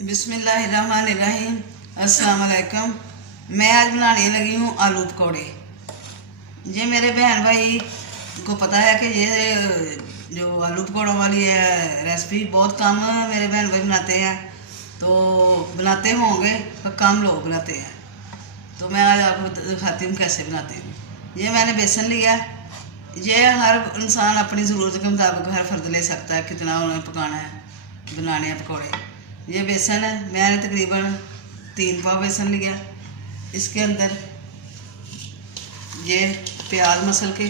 बिस्मिल्लाहिर्रहमानिर्रहीम। अस्सलाम वालेकुम। मैं आज बनाने लगी हूँ आलू पकौड़े। ये मेरे बहन भाई को पता है कि ये जो आलू पकौड़ों वाली है रेसिपी बहुत कम मेरे बहन भाई बनाते हैं, तो बनाते होंगे पर कम लोग बनाते हैं। तो मैं आज आपको दिखाती हूँ कैसे बनाती हूँ। ये मैंने बेसन लिया। ये हर इंसान अपनी ज़रूरत के मुताबिक हर फर्द ले सकता है कितना उन्हें पकाना है, बनाने हैं पकौड़े। ये बेसन है, मैंने तकरीबन 3 पाव बेसन लिया। इसके अंदर ये प्याज मसल के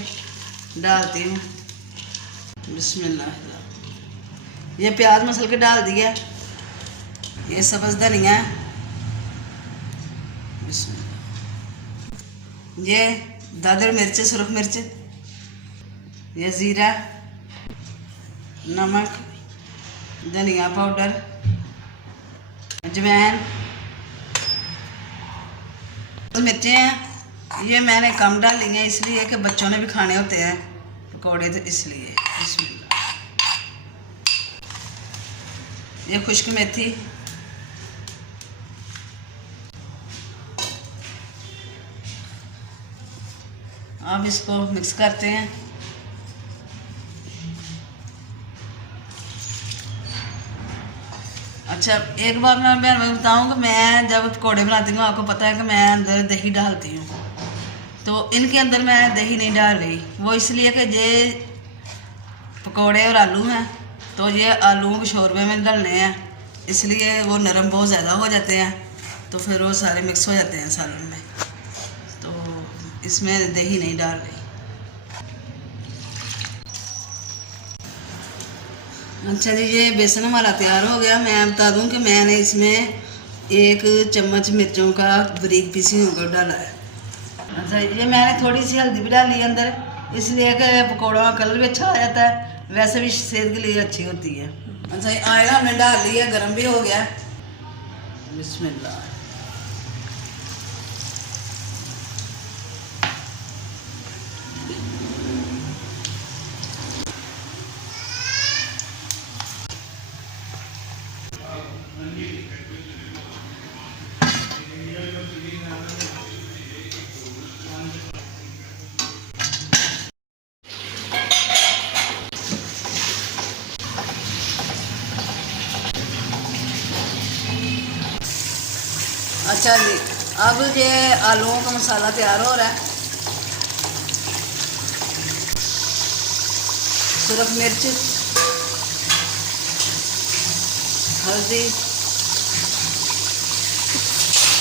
डालती हूँ। बिस्मिल्लाह। ये प्याज मसल के डाल दिया। ये सब्ज़ धनिया है। बिस्मिल्लाह। ये दादर मिर्च, सुरख मिर्च, ये ज़ीरा, नमक, धनिया पाउडर, अजवाइन, मिर्चें हैं। ये मैंने कम डाली हैं इसलिए कि बच्चों ने भी खाने होते हैं पकौड़े, तो इसलिए। ये खुश्क मेथी, अब इसको मिक्स करते हैं। अच्छा, एक बार मैं बताऊँ कि मैं जब पकौड़े बनाती हूँ, आपको पता है कि मैं अंदर दही डालती हूँ, तो इनके अंदर मैं दही नहीं डाल रही। वो इसलिए कि ये पकौड़े और आलू हैं, तो ये आलू के शोरबे में डालने हैं, इसलिए वो नरम बहुत ज़्यादा हो जाते हैं, तो फिर वो सारे मिक्स हो जाते हैं सालन में, तो इसमें दही नहीं डाल रही। अच्छा जी, ये बेसन हमारा तैयार हो गया। मैं बता दूं कि मैंने इसमें 1 चम्मच मिर्चों का बारीक पीसी होकर डाला है। अच्छा, ये मैंने थोड़ी सी हल्दी भी डाली अंदर, इसलिए कि पकौड़ों का कलर भी अच्छा आ जाता है, वैसे भी सेहत के लिए अच्छी होती है। अच्छा, ऑयल हमने डाल लिया, गर्म भी हो गया। बिस्मिल्लाह। अच्छा जी, अब ये आलूओं का मसाला तैयार हो रहा है। सुरख मिर्च, हल्दी,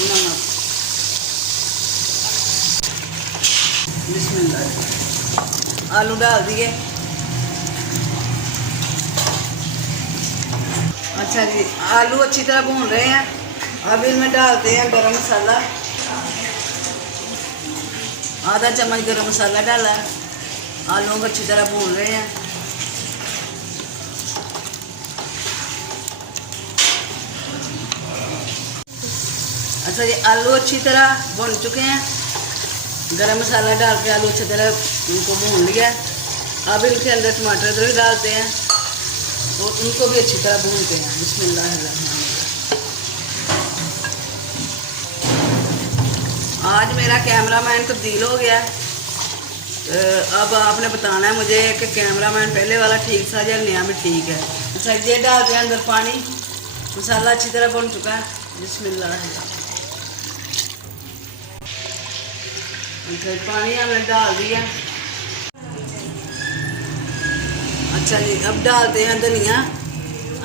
नमक। बिस्मिल्लाह। आलू डाल दिए। अच्छा जी, आलू अच्छी तरह भून रहे हैं। अब इनमें डालते हैं गरम मसाला। आधा चम्मच गरम मसाला डाला है। आलू को अच्छी तरह भून रहे हैं। अच्छा, ये आलू अच्छी तरह भुन चुके हैं। गरम मसाला डाल के आलू अच्छी तरह इनको भून लिया। अब इनके अंदर टमाटर अदरक डालते हैं और उनको भी अच्छी तरह भूनते हैं। बिस्मिल्लाह। आज मेरा कैमरामैन तब्दील हो गया। अब आपने बताना है मुझे कि कैमरामैन पहले वाला ठीक था या नया में ठीक है। अच्छा, ये डालते हैं अंदर पानी। मसाला अच्छी तरह भुन चुका है। बिस्मिल्लाह। अच्छा, पानी हमने डाल दिया। अच्छा जी, अब डालते हैं धनिया।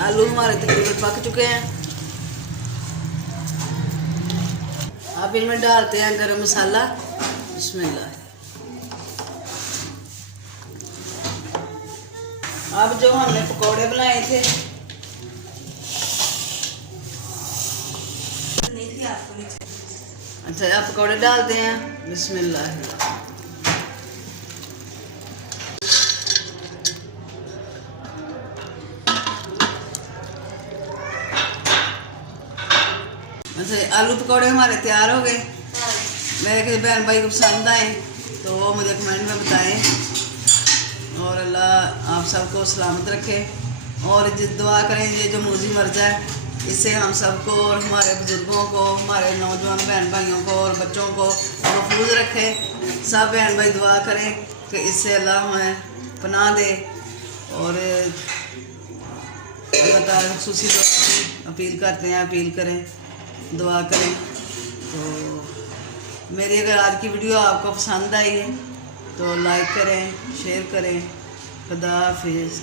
आलू हमारे तकरीबन पक चुके हैं। अब इनमें डालते हैं गरम मसाला। बिस्मिल्लाह। अब जो हमने पकौड़े बनाए थे, अच्छा, अब पकौड़े डालते हैं। बिस्मिल्लाह। अच्छा, आलू पकौड़े हमारे तैयार हो गए। मेरे बहन भाई को पसंद आए तो वो मुझे कमेंट में बताएं। और अल्लाह आप सबको सलामत रखे और दुआ करें ये जो मूजी मर जाए इससे हम सबको और हमारे बुज़ुर्गों को, हमारे नौजवान बहन भाइयों को और बच्चों को महफूज रखे। सब बहन भाई दुआ करें कि इससे अल्लाह हमें पनाह दे और अल्लाह ताला खुसूसी दुआ की अपील करते हैं, अपील करें, दुआ करें। तो मेरी अगर आज की वीडियो आपको पसंद आई है तो लाइक करें, शेयर करें। खुदा हाफिज़।